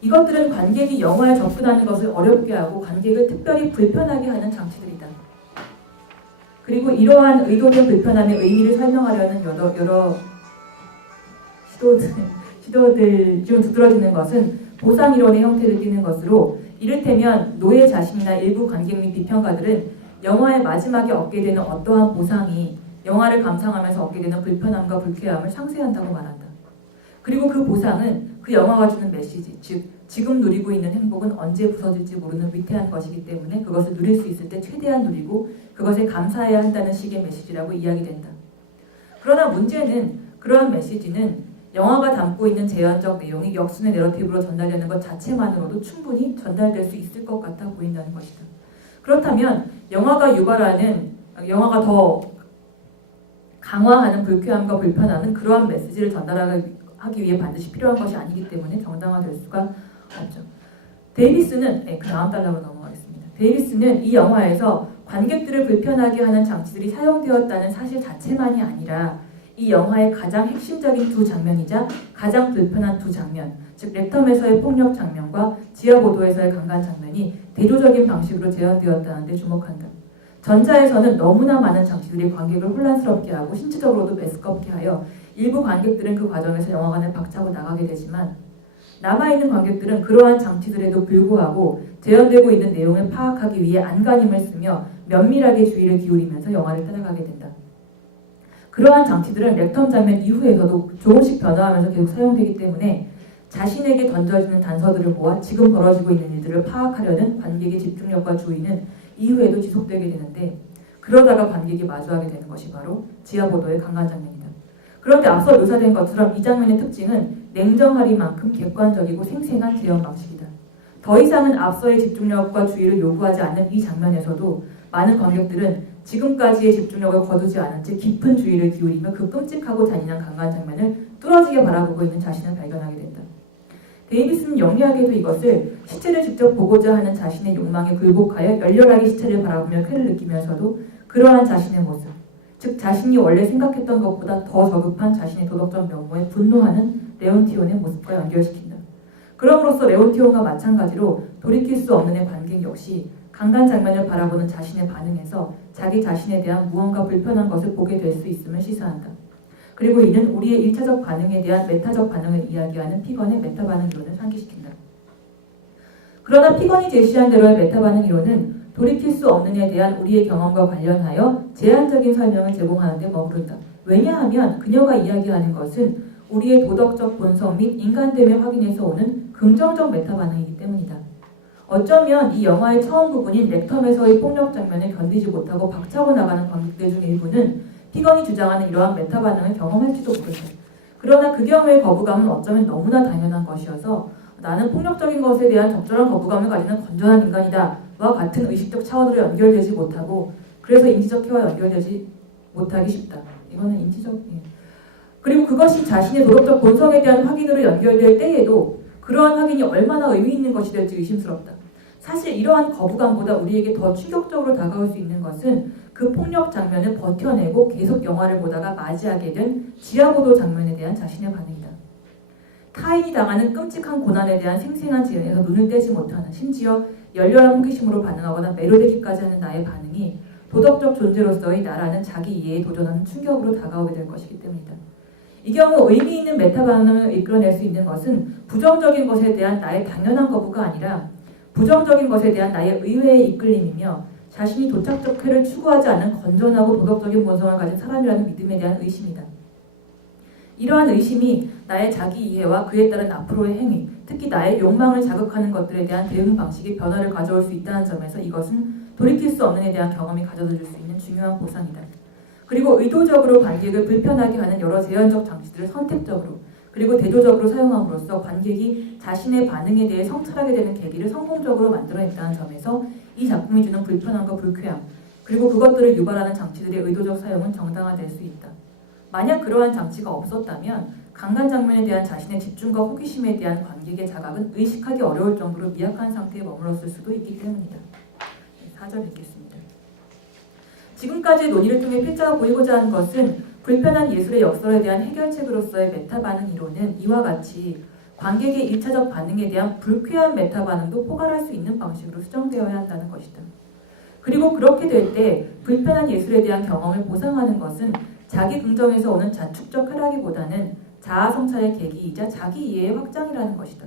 이것들은 관객이 영화에 접근하는 것을 어렵게 하고 관객을 특별히 불편하게 하는 장치들이다. 그리고 이러한 의도된 불편함의 의미를 설명하려는 여러 시도들 중 두드러지는 것은 보상이론의 형태를 띠는 것으로 이를테면 노예 자신이나 일부 관객 및 비평가들은 영화의 마지막에 얻게 되는 어떠한 보상이 영화를 감상하면서 얻게 되는 불편함과 불쾌함을 상쇄한다고 말한다. 그리고 그 보상은 그 영화가 주는 메시지, 즉 지금 누리고 있는 행복은 언제 부서질지 모르는 위태한 것이기 때문에 그것을 누릴 수 있을 때 최대한 누리고 그것에 감사해야 한다는 식의 메시지라고 이야기된다. 그러나 문제는 그러한 메시지는 영화가 담고 있는 재현적 내용이 역순의 내러티브로 전달되는 것 자체만으로도 충분히 전달될 수 있을 것 같아 보인다는 것이다. 그렇다면 영화가 더 강화하는 불쾌함과 불편함은 그러한 메시지를 전달하기 위해 반드시 필요한 것이 아니기 때문에 정당화될 수가 없죠. 데이비스는 그 다음 달락으로 넘어가겠습니다. 데이비스는 이 영화에서 관객들을 불편하게 하는 장치들이 사용되었다는 사실 자체만이 아니라 이 영화의 가장 핵심적인 두 장면이자 가장 불편한 두 장면, 즉 렉텀에서의 폭력 장면과 지하보도에서의 강간 장면이 대조적인 방식으로 재현되었다는 데 주목한다. 전자에서는 너무나 많은 장치들이 관객을 혼란스럽게 하고 신체적으로도 메스껍게 하여 일부 관객들은 그 과정에서 영화관을 박차고 나가게 되지만 남아있는 관객들은 그러한 장치들에도 불구하고 재현되고 있는 내용을 파악하기 위해 안간힘을 쓰며 면밀하게 주의를 기울이면서 영화를 따라가게 된다. 그러한 장치들은 렉텀 장면 이후에서도 조금씩 변화하면서 계속 사용되기 때문에 자신에게 던져지는 단서들을 모아 지금 벌어지고 있는 일들을 파악하려는 관객의 집중력과 주의는 이후에도 지속되게 되는데, 그러다가 관객이 마주하게 되는 것이 바로 지하보도의 강간 장면이다. 그런데 앞서 묘사된 것처럼 이 장면의 특징은 냉정하리만큼 객관적이고 생생한 재현 방식이다. 더 이상은 앞서의 집중력과 주의를 요구하지 않는 이 장면에서도 많은 관객들은 지금까지의 집중력을 거두지 않은 채 깊은 주의를 기울이며 그 끔찍하고 잔인한 강간 장면을 뚫어지게 바라보고 있는 자신을 발견하게 된다. 데이비스는 영리하게도 이것을 시체를 직접 보고자 하는 자신의 욕망에 굴복하여 열렬하게 시체를 바라보며 쾌를 느끼면서도 그러한 자신의 모습, 즉 자신이 원래 생각했던 것보다 더 저급한 자신의 도덕적 면모에 분노하는 레온티온의 모습과 연결시킨다. 그럼으로써 레온티온과 마찬가지로 돌이킬 수 없는 관객 역시 강간 장면을 바라보는 자신의 반응에서 자기 자신에 대한 무언가 불편한 것을 보게 될 수 있음을 시사한다. 그리고 이는 우리의 1차적 반응에 대한 메타적 반응을 이야기하는 피건의 메타 반응 이론을 상기시킨다. 그러나 피건이 제시한 대로의 메타 반응 이론은 돌이킬 수 없는에 대한 우리의 경험과 관련하여 제한적인 설명을 제공하는 데 머무른다. 왜냐하면 그녀가 이야기하는 것은 우리의 도덕적 본성 및 인간됨의 확인에서 오는 긍정적 메타 반응이기 때문이다. 어쩌면 이 영화의 처음 부분인 렉텀에서의 폭력 장면을 견디지 못하고 박차고 나가는 관객들 중 일부는 피건이 주장하는 이러한 메타 반응을 경험할지도 모른다. 그러나 그 경우의 거부감은 어쩌면 너무나 당연한 것이어서 나는 폭력적인 것에 대한 적절한 거부감을 가지는 건전한 인간이다 와 같은 의식적 차원으로 연결되지 못하고 그래서 인지적 해와 연결되지 못하기 쉽다. 이거는 인지적. 그리고 그것이 자신의 도덕적 본성에 대한 확인으로 연결될 때에도 그러한 확인이 얼마나 의미 있는 것이 될지 의심스럽다. 사실 이러한 거부감보다 우리에게 더 충격적으로 다가올 수 있는 것은 그 폭력 장면을 버텨내고 계속 영화를 보다가 맞이하게 된 지하보도 장면에 대한 자신의 반응이다. 타인이 당하는 끔찍한 고난에 대한 생생한 재현에서 눈을 떼지 못하는, 심지어 열렬한 호기심으로 반응하거나 매료되기까지 하는 나의 반응이 도덕적 존재로서의 나라는 자기 이해에 도전하는 충격으로 다가오게 될 것이기 때문이다. 이 경우 의미 있는 메타 반응을 이끌어낼 수 있는 것은 부정적인 것에 대한 나의 당연한 거부가 아니라 부정적인 것에 대한 나의 의외의 이끌림이며 자신이 도착적 쾌를 추구하지 않는 건전하고 도덕적인 본성을 가진 사람이라는 믿음에 대한 의심이다. 이러한 의심이 나의 자기 이해와 그에 따른 앞으로의 행위, 특히 나의 욕망을 자극하는 것들에 대한 대응 방식이 변화를 가져올 수 있다는 점에서 이것은 돌이킬 수 없는에 대한 경험이 가져다 줄 수 있는 중요한 보상이다. 그리고 의도적으로 관객을 불편하게 하는 여러 제한적 장치들을 선택적으로 그리고 대조적으로 사용함으로써 관객이 자신의 반응에 대해 성찰하게 되는 계기를 성공적으로 만들어냈다는 점에서 이 작품이 주는 불편함과 불쾌함, 그리고 그것들을 유발하는 장치들의 의도적 사용은 정당화될 수 있다. 만약 그러한 장치가 없었다면 강간 장면에 대한 자신의 집중과 호기심에 대한 관객의 자각은 의식하기 어려울 정도로 미약한 상태에 머물렀을 수도 있기 때문이다. 4절 읽겠습니다. 지금까지의 논의를 통해 필자가 보이고자 하는 것은 불편한 예술의 역설에 대한 해결책으로서의 메타 반응 이론은 이와 같이 관객의 1차적 반응에 대한 불쾌한 메타 반응도 포괄할 수 있는 방식으로 수정되어야 한다는 것이다. 그리고 그렇게 될 때 불편한 예술에 대한 경험을 보상하는 것은 자기 긍정에서 오는 자축적 쾌락이보다는 자아 성찰의 계기이자 자기 이해의 확장이라는 것이다.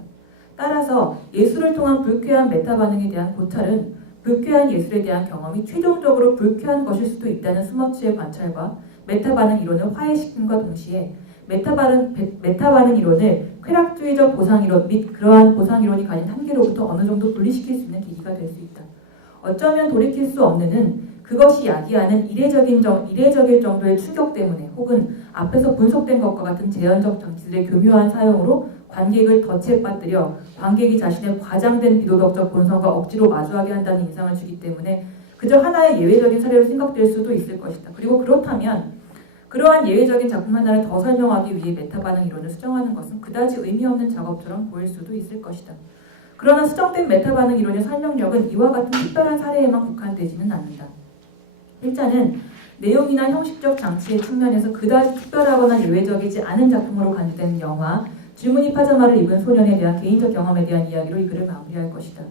따라서 예술을 통한 불쾌한 메타 반응에 대한 고찰은 불쾌한 예술에 대한 경험이 최종적으로 불쾌한 것일 수도 있다는 스머츠의 관찰과 메타 반응 이론을 화해시킴과 동시에 메타 반응 이론을 쾌락주의적 보상 이론 및 그러한 보상 이론이 가진 한계로부터 어느 정도 분리시킬 수 있는 계기가 될 수 있다. 어쩌면 돌이킬 수 없는 그것이 야기하는 이례적일 정도의 충격 때문에 혹은 앞에서 분석된 것과 같은 제한적 장치들의 교묘한 사용으로 관객을 덫에 빠뜨려 관객이 자신의 과장된 비도덕적 본성과 억지로 마주하게 한다는 인상을 주기 때문에 그저 하나의 예외적인 사례로 생각될 수도 있을 것이다. 그리고 그렇다면 그러한 예외적인 작품 하나를 더 설명하기 위해 메타 반응 이론을 수정하는 것은 그다지 의미 없는 작업처럼 보일 수도 있을 것이다. 그러나 수정된 메타 반응 이론의 설명력은 이와 같은 특별한 사례에만 국한되지는 않는다. 일자는 내용이나 형식적 장치의 측면에서 그다지 특별하거나 예외적이지 않은 작품으로 간주된 영화 줄무늬 파자마를 입은 소년에 대한 개인적 경험에 대한 이야기로 이 글을 마무리할 것이다.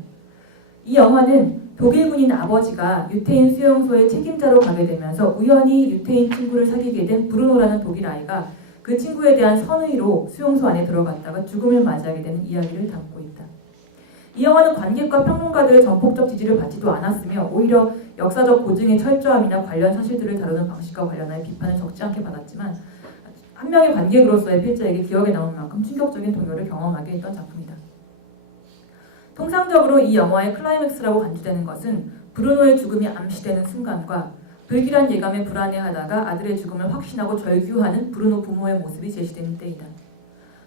이 영화는 독일 군인 아버지가 유태인 수용소의 책임자로 가게 되면서 우연히 유태인 친구를 사귀게 된 브루노라는 독일 아이가 그 친구에 대한 선의로 수용소 안에 들어갔다가 죽음을 맞이하게 되는 이야기를 담고 있다. 이 영화는 관객과 평론가들의 전폭적 지지를 받지도 않았으며 오히려 역사적 고증의 철저함이나 관련 사실들을 다루는 방식과 관련하여 비판을 적지 않게 받았지만 한 명의 관객으로서의 필자에게 기억에 남을 만큼 충격적인 동요를 경험하게 했던 작품이다. 통상적으로 이 영화의 클라이맥스라고 간주되는 것은 브루노의 죽음이 암시되는 순간과 불길한 예감에 불안해하다가 아들의 죽음을 확신하고 절규하는 브루노 부모의 모습이 제시되는 때이다.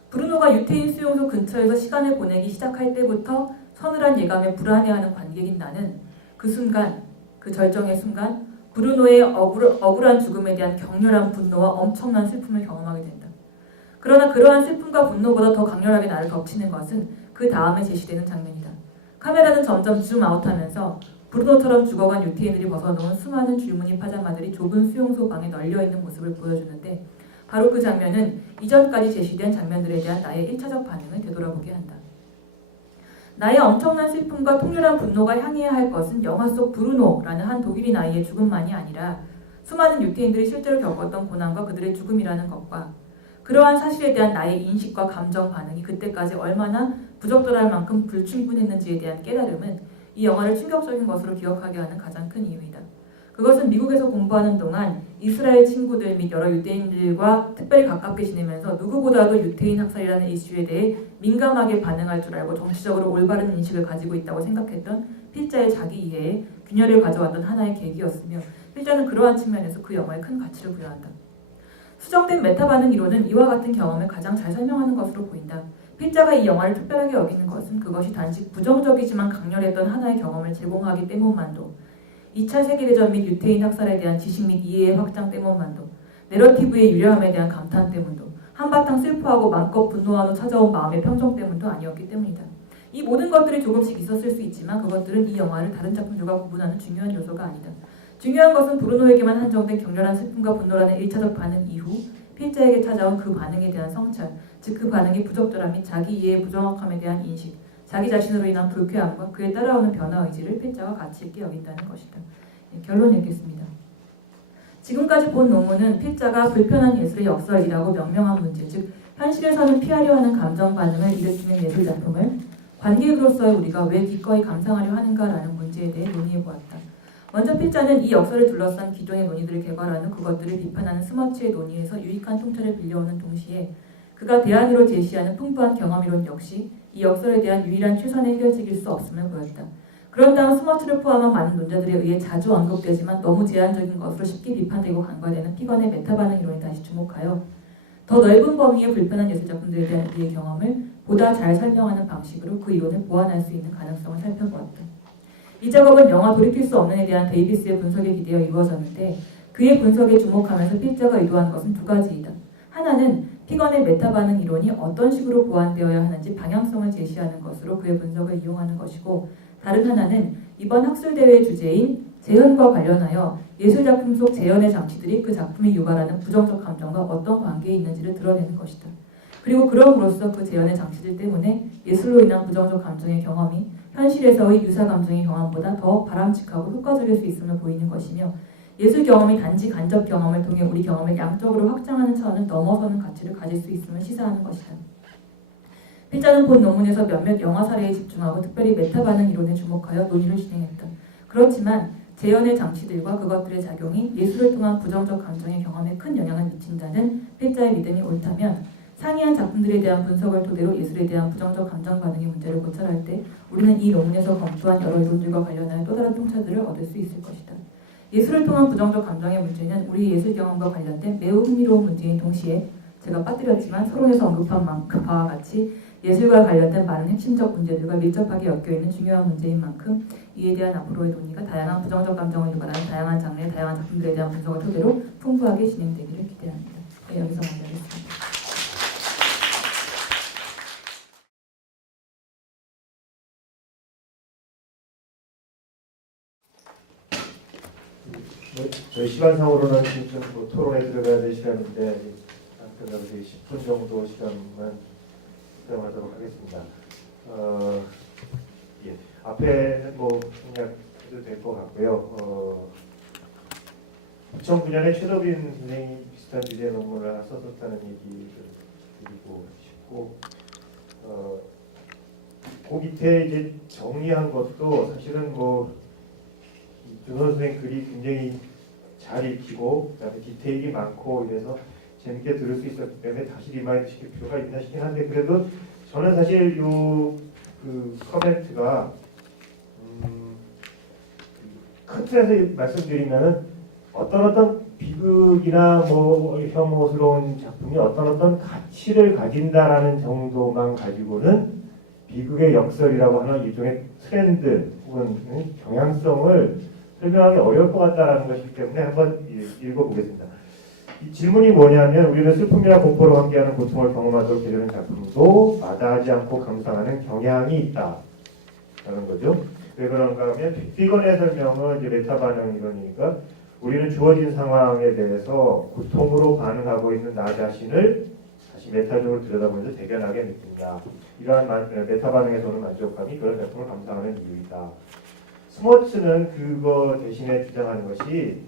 브루노가 유태인 수용소 근처에서 시간을 보내기 시작할 때부터 서늘한 예감에 불안해하는 관객인 나는 그 순간, 그 절정의 순간 브루노의 억울한 죽음에 대한 격렬한 분노와 엄청난 슬픔을 경험하게 된다. 그러나 그러한 슬픔과 분노보다 더 강렬하게 나를 덮치는 것은 그 다음에 제시되는 장면이다. 카메라는 점점 줌아웃하면서 브루노처럼 죽어간 유태인들이 벗어놓은 수많은 줄무늬 파자마들이 좁은 수용소 방에 널려있는 모습을 보여주는데 바로 그 장면은 이전까지 제시된 장면들에 대한 나의 1차적 반응을 되돌아보게 한다. 나의 엄청난 슬픔과 통렬한 분노가 향해야 할 것은 영화 속 브루노라는 한 독일인 아이의 죽음만이 아니라 수많은 유태인들이 실제로 겪었던 고난과 그들의 죽음이라는 것과 그러한 사실에 대한 나의 인식과 감정 반응이 그때까지 얼마나 부적절할 만큼 불충분했는지에 대한 깨달음은 이 영화를 충격적인 것으로 기억하게 하는 가장 큰 이유이다. 그것은 미국에서 공부하는 동안 이스라엘 친구들 및 여러 유대인들과 특별히 가깝게 지내면서 누구보다도 유태인 학살이라는 이슈에 대해 민감하게 반응할 줄 알고 정치적으로 올바른 인식을 가지고 있다고 생각했던 필자의 자기 이해에 균열을 가져왔던 하나의 계기였으며 필자는 그러한 측면에서 그 영화에 큰 가치를 부여한다. 수정된 메타 반응 이론은 이와 같은 경험을 가장 잘 설명하는 것으로 보인다. 필자가 이 영화를 특별하게 여기는 것은 그것이 단지 부정적이지만 강렬했던 하나의 경험을 제공하기 때문만도 2차 세계대전 및 유태인 학살에 대한 지식 및 이해의 확장 때문만도 내러티브의 유려함에 대한 감탄 때문도 한바탕 슬퍼하고 마음껏 분노한 후 찾아온 마음의 평정 때문도 아니었기 때문이다. 이 모든 것들이 조금씩 있었을 수 있지만 그것들은 이 영화를 다른 작품들과 구분하는 중요한 요소가 아니다. 중요한 것은 브루노에게만 한정된 격렬한 슬픔과 분노라는 1차적 반응 이후 필자에게 찾아온 그 반응에 대한 성찰, 즉 그 반응의 부적절함 및 자기 이해의 부정확함에 대한 인식, 자기 자신으로 인한 불쾌함과 그에 따라오는 변화 의지를 필자가 가치 있게 여긴다는 것이다. 결론 읽겠습니다. 지금까지 본 논문은 필자가 불편한 예술의 역설이라고 명명한 문제, 즉 현실에서는 피하려 하는 감정 반응을 일으키는 예술 작품을 관객으로서의 우리가 왜 기꺼이 감상하려 하는가라는 문제에 대해 논의해보았다. 먼저 필자는 이 역설을 둘러싼 기존의 논의들을 개괄하는 그것들을 비판하는 스머치의 논의에서 유익한 통찰을 빌려오는 동시에 그가 대안으로 제시하는 풍부한 경험이론 역시 이 역설에 대한 유일한 최선의 해결책일 수 없음을 보였다. 그런 다음 스머치를 포함한 많은 논자들에 의해 자주 언급되지만 너무 제한적인 것으로 쉽게 비판되고 간과되는 피건의 메타 반응 이론에 다시 주목하여 더 넓은 범위의 불편한 예술 작품들에 대한 우리의 경험을 보다 잘 설명하는 방식으로 그 이론을 보완할 수 있는 가능성을 살펴보았다. 이 작업은 영화 돌이킬 수 없는에 대한 데이비스의 분석에 기대어 이루어졌는데 그의 분석에 주목하면서 필자가 의도한 것은 두 가지이다. 하나는 피건의 메타 반응 이론이 어떤 식으로 보완되어야 하는지 방향성을 제시하는 것으로 그의 분석을 이용하는 것이고 다른 하나는 이번 학술대회의 주제인 재현과 관련하여 예술작품 속 재현의 장치들이 그 작품이 유발하는 부정적 감정과 어떤 관계에 있는지를 드러내는 것이다. 그리고 그럼으로써 그 재현의 장치들 때문에 예술로 인한 부정적 감정의 경험이 현실에서의 유사 감정의 경험보다 더 바람직하고 효과적일 수 있음을 보이는 것이며 예술 경험이 단지 간접 경험을 통해 우리 경험을 양적으로 확장하는 차원을 넘어서는 가치를 가질 수 있음을 시사하는 것이다. 필자는 본 논문에서 몇몇 영화 사례에 집중하고 특별히 메타 반응 이론에 주목하여 논의를 진행했다. 그렇지만 재현의 장치들과 그것들의 작용이 예술을 통한 부정적 감정의 경험에 큰 영향을 미친다는 필자의 믿음이 옳다면 상이한 작품들에 대한 분석을 토대로 예술에 대한 부정적 감정 반응의 문제를 고찰할 때 우리는 이 논문에서 검토한 여러 이론들과 관련하여 또 다른 통찰들을 얻을 수 있을 것이다. 예술을 통한 부정적 감정의 문제는 우리 예술 경험과 관련된 매우 흥미로운 문제인 동시에 제가 빠뜨렸지만 서론에서 언급한 바와 같이 예술과 관련된 많은 핵심적 문제들과 밀접하게 엮여있는 중요한 문제인 만큼 이에 대한 앞으로의 논의가 다양한 부정적 감정을 유발하는 다양한 장르의 다양한 작품들에 대한 분석을 토대로 풍부하게 진행되기를 기대합니다. 네, 여기서 마무리하겠습니다. 저희 시간상으로는 지금 토론에 들어가야 될 시간인데 한 끝나서 10분 정도 시간만 사용하도록 하겠습니다. 예. 앞에 생략해도 될 것 같고요. 2009년에 최덕인 선생이 비슷한 주제 논문을 썼었다는 얘기를 드리고 싶고, 그 밑에 이제 정리한 것도 사실은 준호 선생님 글이 굉장히 잘 읽히고 그다음에 디테일이 많고 이래서 재밌게 들을 수 있었기 때문에 다시 리마인드 시킬 필요가 있나 싶긴 한데 그래도 저는 사실 요 그 커멘트가 큰 틀에서 말씀드리면은 어떤 비극이나 뭐 혐오스러운 작품이 어떤 가치를 가진다라는 정도만 가지고는 비극의 역설이라고 하는 일종의 트렌드 혹은 경향성을 설명하기 어려울 것 같다라는 것이기 때문에 한번 읽어보겠습니다. 이 질문이 뭐냐면 우리는 슬픔이나 공포로 함께하는 고통을 경험하도록 되는 작품도 마다하지 않고 감상하는 경향이 있다라는 거죠. 왜 그런가 하면 피건의 설명은 이제 메타 반응 이론이니까 우리는 주어진 상황에 대해서 고통으로 반응하고 있는 나 자신을 다시 메타적으로 들여다보면서 대견하게 느낀다. 이러한 메타 반응에서 오는 만족감이 그런 작품을 감상하는 이유이다. 스머츠는 그거 대신에 주장하는 것이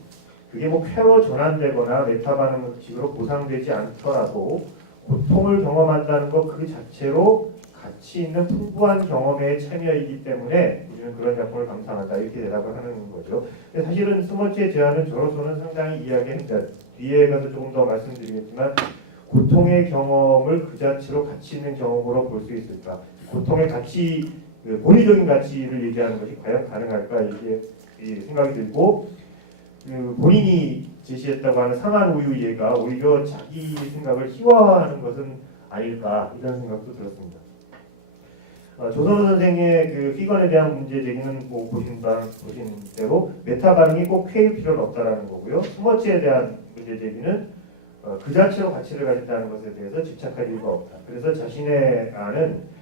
그게 뭐 쾌로 전환되거나 메타 반응식으로 보상되지 않더라도 고통을 경험한다는 것 그 자체로 가치 있는 풍부한 경험에 참여이기 때문에 우리는 그런 작품을 감상한다 이렇게 대답을 하는 거죠. 근데 사실은 스머치의 제안은 저로서는 상당히 이해하기가 뒤에 가서 조금 더 말씀드리겠지만 고통의 경험을 그 자체로 가치 있는 경험으로 볼 수 있을까? 고통의 가치, 그 본의적인 가치를 얘기하는 것이 과연 가능할까 이게 생각이 들고 그 본인이 제시했다고 하는 상한 우유 예가 오히려 자기 생각을 희화화하는 것은 아닐까 이런 생각도 들었습니다. 조선호 선생의 그 피건에 대한 문제 제기는 뭐 보신 대로 메타 반응이 꼭 쾌일 필요는 없다라는 거고요. 스머치에 대한 문제 제기는 그 자체로 가치를 가진다는 것에 대해서 집착할 이유가 없다. 그래서 자신의 안은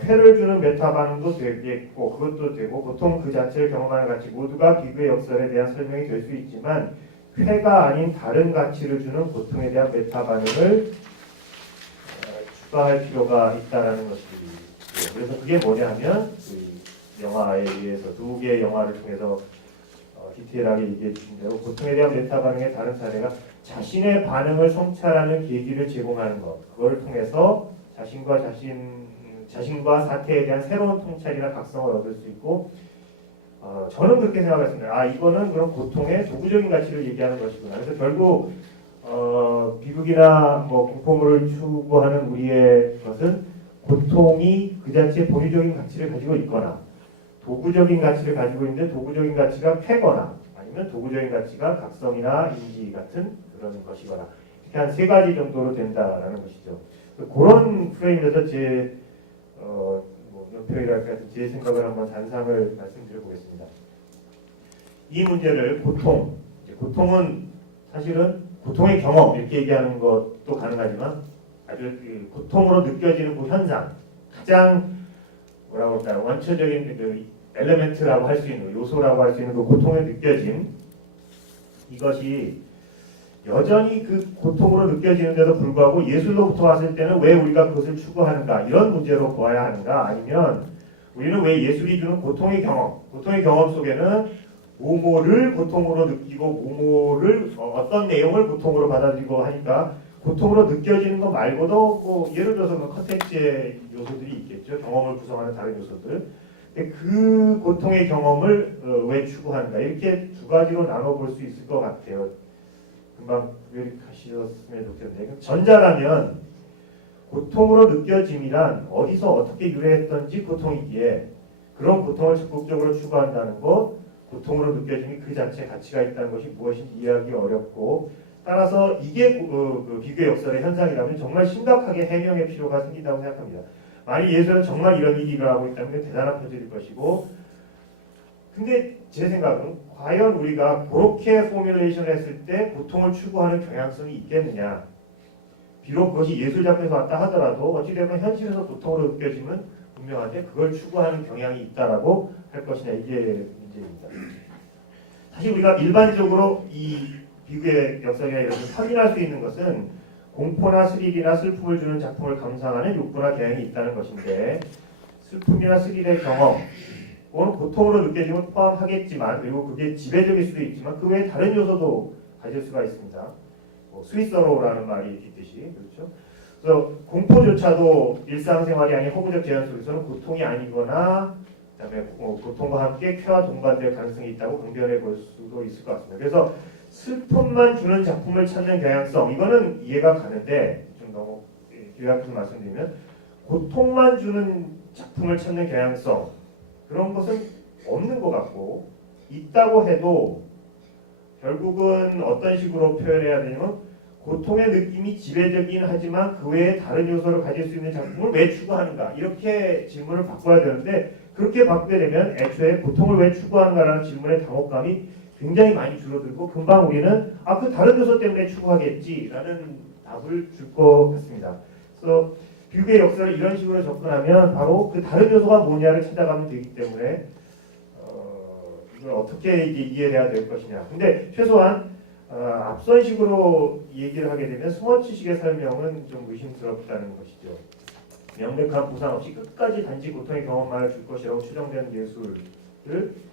쾌를 주는 메타 반응도 되겠고 그것도 되고 보통 그 자체를 경험하는 가치 모두가 비교의 역설에 대한 설명이 될 수 있지만 쾌가 아닌 다른 가치를 주는 고통에 대한 메타 반응을 추가할 필요가 있다라는 것이죠. 그래서 그게 뭐냐면 그 영화에 의해서 두 개의 영화를 통해서 디테일하게 얘기해 주신 대로 고통에 대한 메타 반응의 다른 사례가 자신의 반응을 성찰하는 계기를 제공하는 것 그걸 통해서 자신과 사태에 대한 새로운 통찰이나 각성을 얻을 수 있고 저는 그렇게 생각했습니다. 이거는 그런 고통의 도구적인 가치를 얘기하는 것이구나. 그래서 결국 비극이나 뭐 공포물을 추구하는 우리의 것은 고통이 그 자체의 본의적인 가치를 가지고 있거나 도구적인 가치를 가지고 있는데 도구적인 가치가 쾌거나 아니면 도구적인 가치가 각성이나 인지 같은 그런 것이거나 이렇게 한 세 가지 정도로 된다라는 것이죠. 그런 프레임에서 제 연표이랄까 제 생각을 한번 단상을 말씀드려 보겠습니다. 이 문제를 고통은 사실은 고통의 경험 이렇게 얘기하는 것도 가능하지만 아주 고통으로 느껴지는 그 현상 가장 뭐라고 할까요 원초적인 그 엘레멘트라고 할 수 있는 요소라고 할 수 있는 그 고통의 느껴짐 이것이 여전히 그 고통으로 느껴지는데도 불구하고 예술로부터 왔을 때는 왜 우리가 그것을 추구하는가 이런 문제로 보아야 하는가 아니면 우리는 왜 예술이 주는 고통의 경험 속에는 모모를 고통으로 느끼고 모모를 어떤 내용을 고통으로 받아들이고 하니까 고통으로 느껴지는 것 말고도 뭐 예를 들어서 뭐 컨텐츠의 요소들이 있겠죠. 경험을 구성하는 다른 요소들. 근데 그 고통의 경험을 왜 추구하는가 이렇게 두 가지로 나눠볼 수 있을 것 같아요. 금방 요약하셨으면 좋겠는데 전자라면 고통으로 느껴짐이란 어디서 어떻게 유래했던지 고통이기에 그런 고통을 적극적으로 추구한다는 것 고통으로 느껴짐이 그 자체에 가치가 있다는 것이 무엇인지 이해하기 어렵고 따라서 이게 그 비교의 역설의 현상이라면 정말 심각하게 해명의 필요가 생긴다고 생각합니다. 만약 예술은 정말 이런 일이 일어나고 있다면 대단한 표절일 것이고 근데 제 생각은 과연 우리가 그렇게 포뮬레이션을 했을 때 고통을 추구하는 경향성이 있겠느냐 비록 그것이 예술 작품에서 왔다 하더라도 어찌되면 현실에서 고통으로 느껴지면 분명한데 그걸 추구하는 경향이 있다라고 할 것이냐 이게 문제입니다. 사실 우리가 일반적으로 이 비교의 역설이나 이런 걸 확인할 수 있는 것은 공포나 스릴이나 슬픔을 주는 작품을 감상하는 욕구나 경향이 있다는 것인데 슬픔이나 스릴의 경험 또는 고통으로 느껴짐을 포함하겠지만 그리고 그게 지배적일 수도 있지만 그 외에 다른 요소도 가질 수가 있습니다. 스위스어로라는 말이 있듯이 그렇죠. 그래서 공포조차도 일상생활이 아닌 허구적 제한 속에서는 고통이 아니거나 그다음에 고통과 함께 쾌와 동반될 가능성이 있다고 강변해 볼 수도 있을 것 같습니다. 그래서 슬픔만 주는 작품을 찾는 경향성, 이거는 이해가 가는데 좀 너무 요약해서 말씀드리면 고통만 주는 작품을 찾는 경향성, 그런 것은 없는 것 같고, 있다고 해도 결국은 어떤 식으로 표현해야 되냐면 고통의 느낌이 지배적이긴 하지만 그 외에 다른 요소를 가질 수 있는 작품을 왜 추구하는가, 이렇게 질문을 바꿔야 되는데, 그렇게 바꾸게 되면 애초에 고통을 왜 추구하는가라는 질문의 당혹감이 굉장히 많이 줄어들고 금방 우리는 그 다른 요소 때문에 추구하겠지라는 답을 줄 것 같습니다. 그래서 비극의 역사를 이런 식으로 접근하면 바로 그 다른 요소가 뭐냐를 찾아가면 되기 때문에 이걸 어떻게 이제 이해해야 될 것이냐. 근데 최소한 앞선 식으로 얘기를 하게 되면 스머치식의 설명은 좀 의심스럽다는 것이죠. 명백한 보상 없이 끝까지 단지 고통의 경험만을 줄 것이라고 추정되는 예술을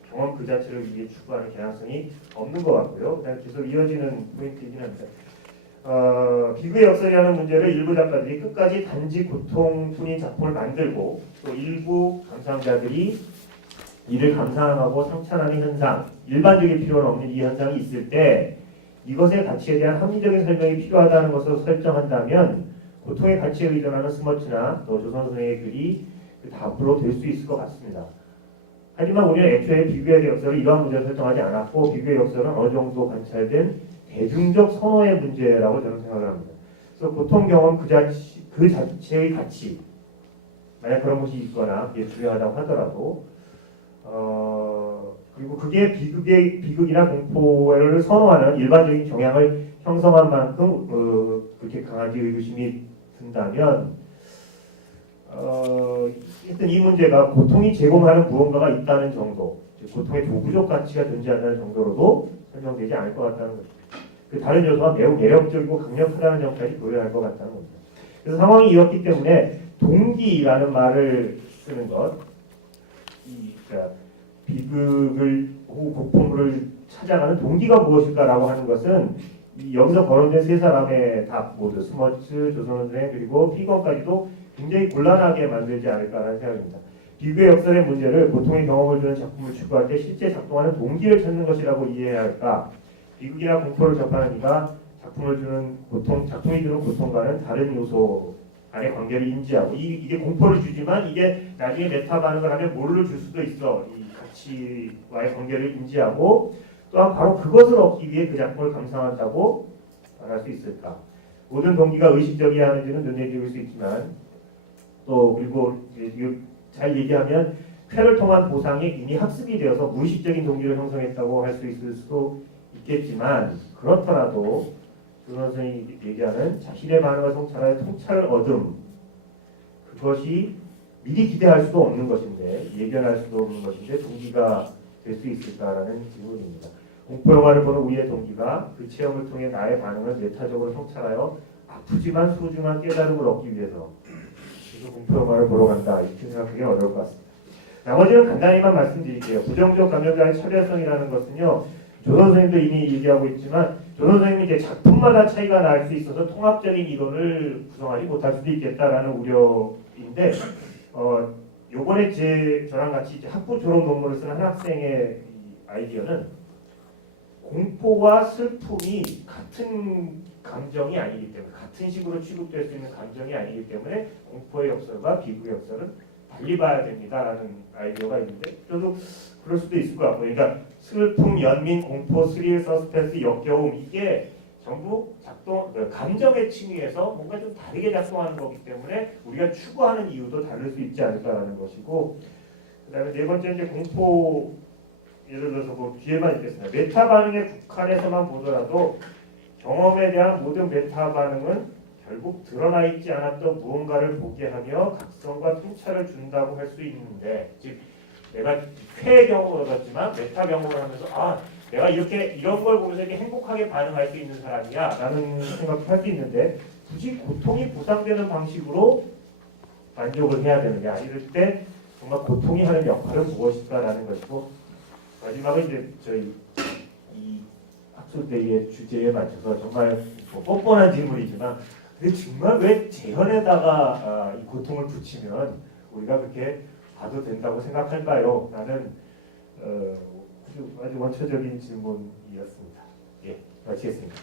경험 그 자체를 위해 추구하는 경향성이 없는 것 같고요. 그다음에 계속 이어지는 포인트이긴 합니다. 비극의 역설이라는 문제를 일부 작가들이 끝까지 단지 고통뿐인 작품을 만들고 또 일부 감상자들이 이를 감상하고 성찬하는 현상, 일반적일 필요는 없는 이 현상이 있을 때 이것의 가치에 대한 합리적인 설명이 필요하다는 것으로 설정한다면 고통의 가치에 의존하는 스머츠나 또 조선 선생의 글이 그 답으로 될 수 있을 것 같습니다. 하지만 우리는 애초에 비극의 역설을 이러한 문제로 설정하지 않았고 비극의 역설은 어느 정도 관찰된 대중적 선호의 문제라고 저는 생각을 합니다. 그래서 고통 경험 그 자체의 가치, 만약 그런 것이 있거나 그게 중요하다고 하더라도 그리고 그게 비극이나 공포를 선호하는 일반적인 경향을 형성한 만큼 그렇게 강한지 의구심이 든다면 일단 이 문제가 고통이 제공하는 무언가가 있다는 정도, 즉 고통의 도구적 가치가 존재한다는 정도로도 설명되지 않을 것 같다는 것입니다. 그 다른 요소가 매우 매력적이고 강력하다는 점까지 보여야 할 것 같다는 겁니다. 그래서 상황이 이렇기 때문에 동기라는 말을 쓰는 것, 그러니까 비극을 혹은 고통을 찾아가는 동기가 무엇일까라고 하는 것은 여기서 거론된 세 사람의 답 모두 스머츠, 조선선생 그리고 피건까지도 굉장히 곤란하게 만들지 않을까라는 생각입니다. 비극의 역설의 문제를 고통의 경험을 주는 작품을 추구할 때 실제 작동하는 동기를 찾는 것이라고 이해해야 할까? 비극이나 공포를 접하는 이가 작품이 주는 고통과는 다른 요소 간의 관계를 인지하고 이게 공포를 주지만 이게 나중에 메타 반응을 하면 뭐를 줄 수도 있어. 이 가치와의 관계를 인지하고 또한 바로 그것을 얻기 위해 그 작품을 감상한다고 말할 수 있을까? 모든 동기가 의식적이어야 하는지는 논의적일 수 있지만 또 그리고 잘 얘기하면 쾌를 통한 보상이 이미 학습이 되어서 무의식적인 동기를 형성했다고 할 수 있을 수도 있겠지만 그렇더라도 조 선생이 얘기하는 자신의 반응을 성찰하여 통찰을 얻음, 그것이 미리 기대할 수도 없는 것인데 예견할 수도 없는 것인데 동기가 될 수 있을까라는 질문입니다. 공포영화를 보는 우리의 동기가 그 체험을 통해 나의 반응을 메타적으로 성찰하여 아프지만 소중한 깨달음을 얻기 위해서 그래서 공포영화를 보러 간다, 이렇게 생각하기 어려울 것 같습니다. 나머지는 간단히만 말씀드릴게요. 부정적 감정자의 차별성이라는 것은요, 조 선생님도 이미 얘기하고 있지만 조 선생님이 이제 작품마다 차이가 날 수 있어서 통합적인 이론을 구성하지 못할 수도 있겠다라는 우려인데 요번에 저랑 같이 이제 학부 졸업 논문을 쓰는 한 학생의 아이디어는 공포와 슬픔이 같은 감정이 아니기 때문에 같은 식으로 취급될 수 있는 감정이 아니기 때문에 공포의 역설과 비극의 역설은 달리 봐야 됩니다라는 아이디어가 있는데 저도 그럴 수도 있을 것 같고, 그러니까 슬픔, 연민, 공포, 스릴, 서스펜스, 역겨움 이게 전부 감정의 층위에서 뭔가 좀 다르게 작동하는 거기 때문에 우리가 추구하는 이유도 다를 수 있지 않을까라는 것이고, 그다음에 네 번째 이제 공포, 예를 들어서 뭐 뒤에만 있겠습니다. 메타 반응에 국한해서만 보더라도 경험에 대한 모든 메타 반응은 결국 드러나 있지 않았던 무언가를 보게 하며 각성과 통찰을 준다고 할 수 있는데, 즉 내가 쾌의 경험을 얻었지만 메타 경험을 하면서 내가 이런 걸 보면서 이렇게 행복하게 반응할 수 있는 사람이야 라는 생각도 할 수 있는데 굳이 고통이 보상되는 방식으로 만족을 해야 되느냐, 이럴 때 정말 고통이 하는 역할은 무엇일까라는 것이고, 마지막은 이제 저희 이 학술대의 주제에 맞춰서 정말 뻔뻔한 질문이지만 근데 정말 왜 재현에다가 이 고통을 붙이면 우리가 그렇게 가도 된다고 생각할까요? 라는 아주 원초적인 질문이었습니다. 예, 마치겠습니다.